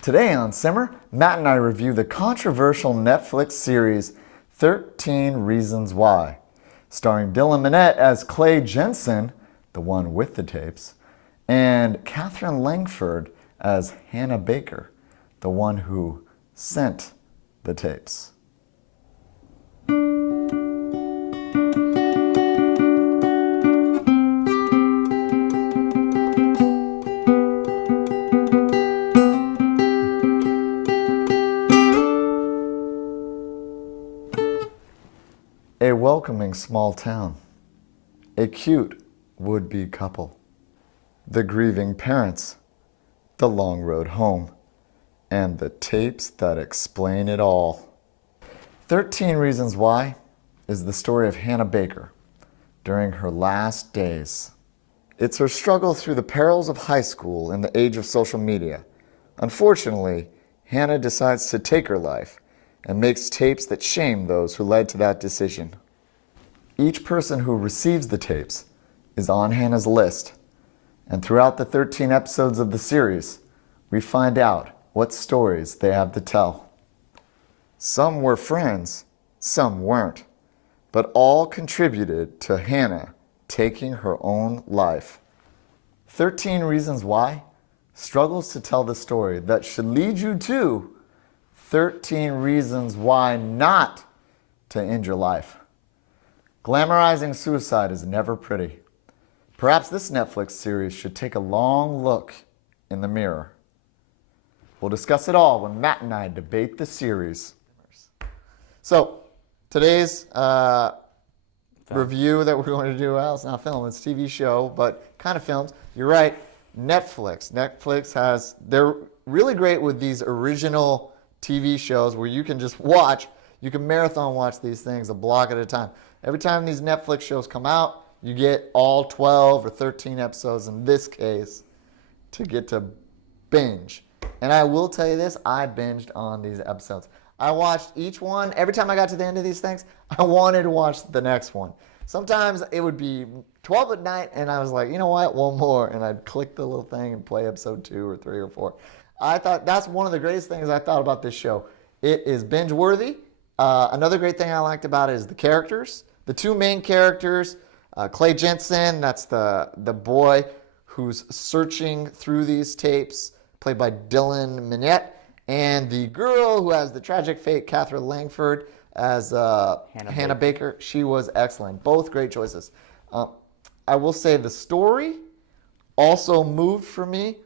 Today on SIMR, Matt and I review the controversial Netflix series 13 Reasons Why, starring Dylan Minnette as Clay Jensen, the one with the tapes, and Katherine Langford as Hannah Baker, the one who sent the tapes. A welcoming small town, a cute would-be couple, the grieving parents, the long road home, and the tapes that explain it all. 13 Reasons Why is the story of Hannah Baker during her last days. It's her struggle through the perils of high school in the age of social media. Unfortunately, Hannah decides to take her life and makes tapes that shame those who led to that decision. Each person who receives the tapes is on Hannah's list, and throughout the 13 episodes of the series, we find out what stories they have to tell. Some were friends, some weren't, but all contributed to Hannah taking her own life. 13 Reasons Why struggles to tell the story that should lead you to 13 reasons why not to end your life. Glamorizing suicide is never pretty. Perhaps this Netflix series should take a long look in the mirror. We'll discuss it all when Matt and I debate the series. So, today's review that we're going to do, well, it's not film, it's TV show, but kind of films. You're right, Netflix. They're really great with these original TV shows where you can just watch, you can marathon watch these things a block at a time. Every time these Netflix shows come out, you get all 12 or 13 episodes in this case to get to binge. And I will tell you this, I binged on these episodes. I watched each one. Every time I got to the end of these things, I wanted to watch the next one. Sometimes it would be 12 at night and I was like, you know what, one more. And I'd click the little thing and play episode 2 or 3 or 4. I thought that's one of the greatest things I thought about this show. It is binge worthy. Another great thing I liked about it is the characters. The two main characters, Clay Jensen, that's the boy who's searching through these tapes, played by Dylan Minnette, and the girl who has the tragic fate, Katherine Langford, as Hannah Baker. She was excellent. Both great choices. I will say the story also moved for me.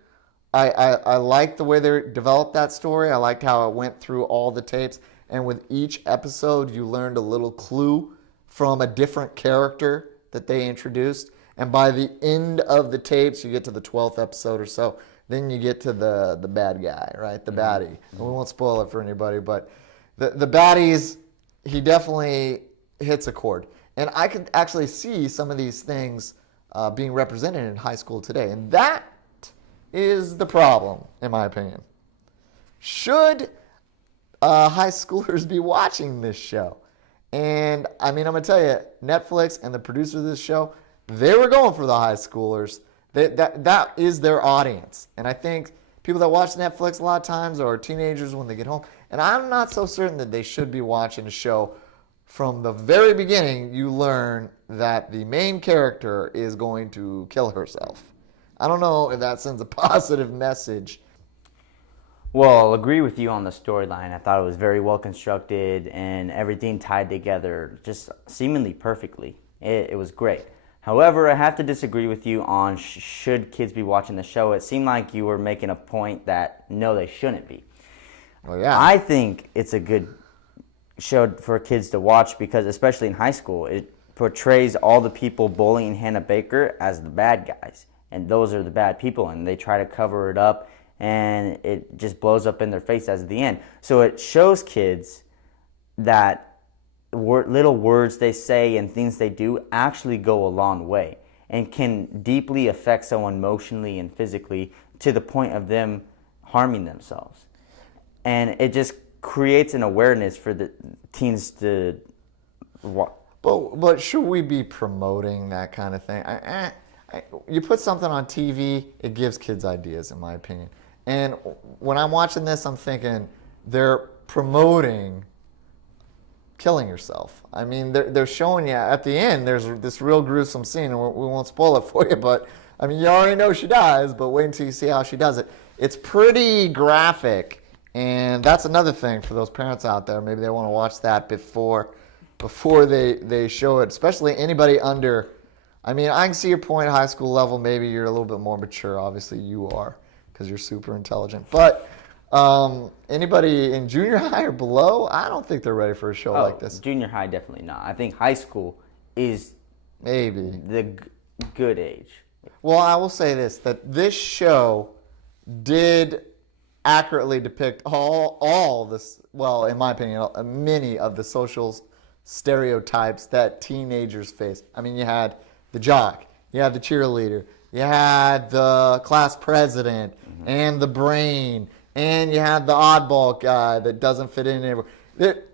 I liked the way they developed that story. I liked how it went through all the tapes. And with each episode, you learned a little clue from a different character that they introduced. And by the end of the tapes, you get to the 12th episode or so. Then you get to the bad guy, right? The baddie. And we won't spoil it for anybody, but the baddies, he definitely hits a chord. And I could actually see some of these things being represented in high school today. And that is the problem, in my opinion. Should high schoolers be watching this show? And I mean, I'm going to tell you, Netflix and the producer of this show, they were going for the high schoolers. That is their audience. And I think people that watch Netflix a lot of times are teenagers when they get home. And I'm not so certain that they should be watching a show. From the very beginning, you learn that the main character is going to kill herself. I don't know if that sends a positive message. Well, I'll agree with you on the storyline. I thought it was very well constructed and everything tied together just seemingly perfectly. It was great. However, I have to disagree with you on should kids be watching the show. It seemed like you were making a point that no, they shouldn't be. Well, yeah. I think it's a good show for kids to watch because, especially in high school, it portrays all the people bullying Hannah Baker as the bad guys. And those are the bad people, and they try to cover it up, and it just blows up in their face as the end. So it shows kids that little words they say and things they do actually go a long way and can deeply affect someone emotionally and physically to the point of them harming themselves. And it just creates an awareness for the teens to... But should we be promoting that kind of thing? You put something on TV, it gives kids ideas, in my opinion. And when I'm watching this, I'm thinking they're promoting killing yourself. I mean, they're showing you at the end, there's this real gruesome scene, and we won't spoil it for you, but I mean, you already know she dies, but wait until you see how she does it. It's pretty graphic, and that's another thing for those parents out there. Maybe they want to watch that before they show it, especially anybody under. I mean, I can see your point, high school level, maybe you're a little bit more mature. Obviously, you are, because you're super intelligent. But anybody in junior high or below, I don't think they're ready for a show like this. Junior high, definitely not. I think high school is Maybe the good age. Well, I will say this, that this show did accurately depict all this, well, in my opinion, many of the social stereotypes that teenagers face. I mean, you had the jock, you had the cheerleader, you had the class president, and the brain, and you had the oddball guy that doesn't fit in anywhere.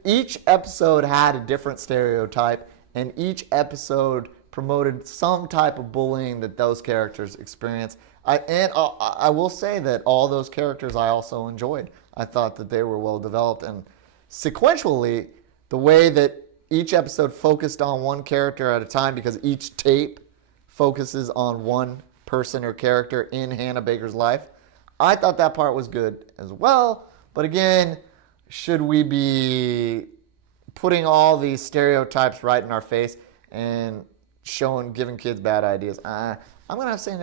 Each episode had a different stereotype, and each episode promoted some type of bullying that those characters experience. I will say that all those characters I also enjoyed. I thought that they were well developed, and sequentially, the way that each episode focused on one character at a time, because each tape focuses on one person or character in Hannah Baker's life, I thought that part was good as well. But again, should we be putting all these stereotypes right in our face and giving kids bad ideas? I'm going to have to say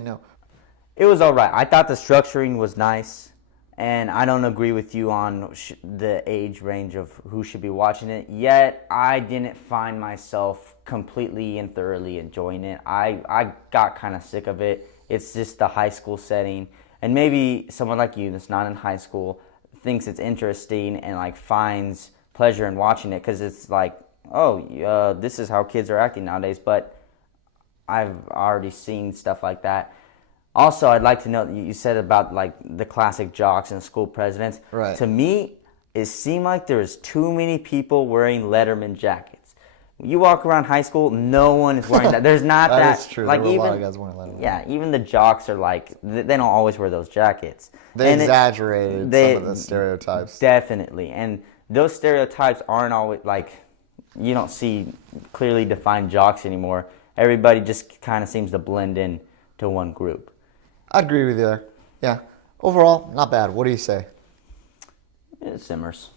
no. It was all right. I thought the structuring was nice, and I don't agree with you on the age range of who should be watching it. Yet, I didn't find myself completely and thoroughly enjoying it. I got kind of sick of it. It's just the high school setting, and maybe someone like you that's not in high school thinks it's interesting and like finds pleasure in watching it because it's like, oh, this is how kids are acting nowadays. But I've already seen stuff like that. Also, I'd like to know, you said about like the classic jocks and school presidents. Right. To me, it seemed like there was too many people wearing Letterman jackets. You walk around high school, no one is wearing that. There's not that. That is true. Like, there were even, a lot of guys wearing Letterman. Yeah, even the jocks are like, they don't always wear those jackets. They exaggerated some of the stereotypes. Definitely. And those stereotypes aren't always like, you don't see clearly defined jocks anymore. Everybody just kind of seems to blend in to one group. I agree with you there. Yeah. Overall, not bad. What do you say? It simmers.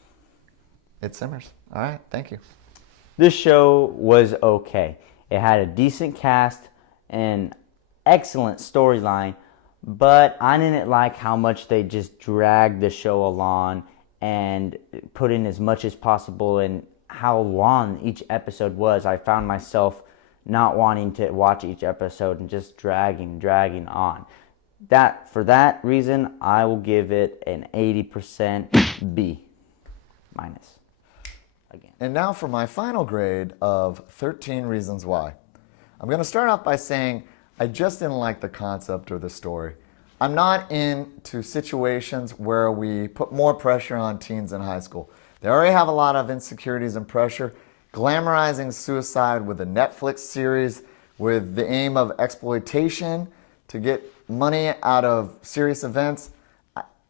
It simmers. All right. Thank you. This show was okay. It had a decent cast and excellent storyline, but I didn't like how much they just dragged the show along and put in as much as possible and how long each episode was. I found myself not wanting to watch each episode and just dragging on. For that reason, I will give it an 80% B minus. Again. And now for my final grade of 13 Reasons Why. I'm going to start off by saying I just didn't like the concept or the story. I'm not into situations where we put more pressure on teens in high school. They already have a lot of insecurities and pressure. Glamorizing suicide with a Netflix series with the aim of exploitation to get money out of serious events,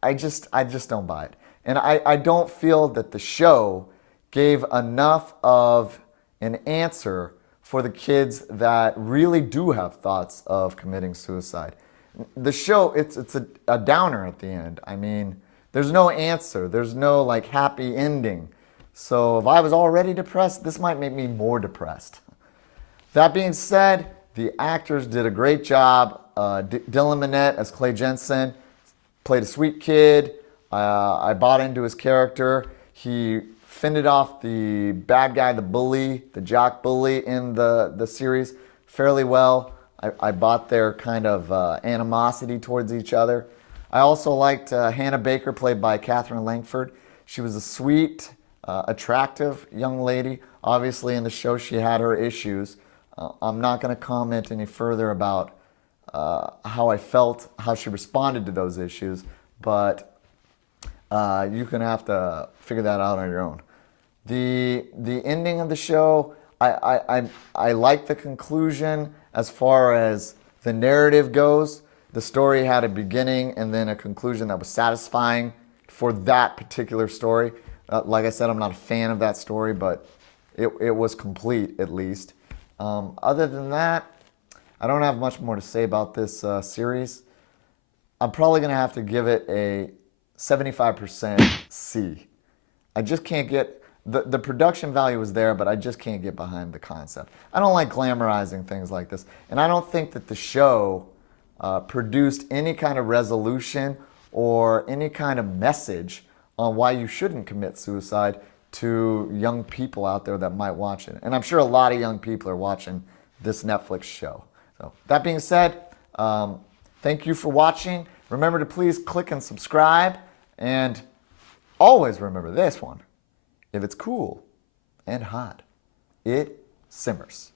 I just don't buy it. And I don't feel that the show gave enough of an answer for the kids that really do have thoughts of committing suicide. The show, it's a downer at the end. I mean, there's no answer. There's no like happy ending. So if I was already depressed, this might make me more depressed. That being said, the actors did a great job. Dylan Minnette as Clay Jensen played a sweet kid. I bought into his character. He fended off the bad guy, the bully, the jock bully in the series fairly well. I bought their kind of animosity towards each other. I also liked Hannah Baker, played by Catherine Langford. She was a sweet, attractive young lady. Obviously, in the show, she had her issues. I'm not going to comment any further about how I felt, how she responded to those issues, but you're going to have to figure that out on your own. The ending of the show, I like the conclusion as far as the narrative goes. the story had a beginning and then a conclusion that was satisfying for that particular story. Like I said, I'm not a fan of that story, but it was complete at least. Other than that, I don't have much more to say about this series. I'm probably going to have to give it a 75% C. I just can't get, the production value is there, but I just can't get behind the concept. I don't like glamorizing things like this. And I don't think that the show produced any kind of resolution or any kind of message on why you shouldn't commit suicide to young people out there that might watch it. And I'm sure a lot of young people are watching this Netflix show. So that being said, thank you for watching. Remember to please click and subscribe. And always remember this one. If it's cool and hot, it simmers.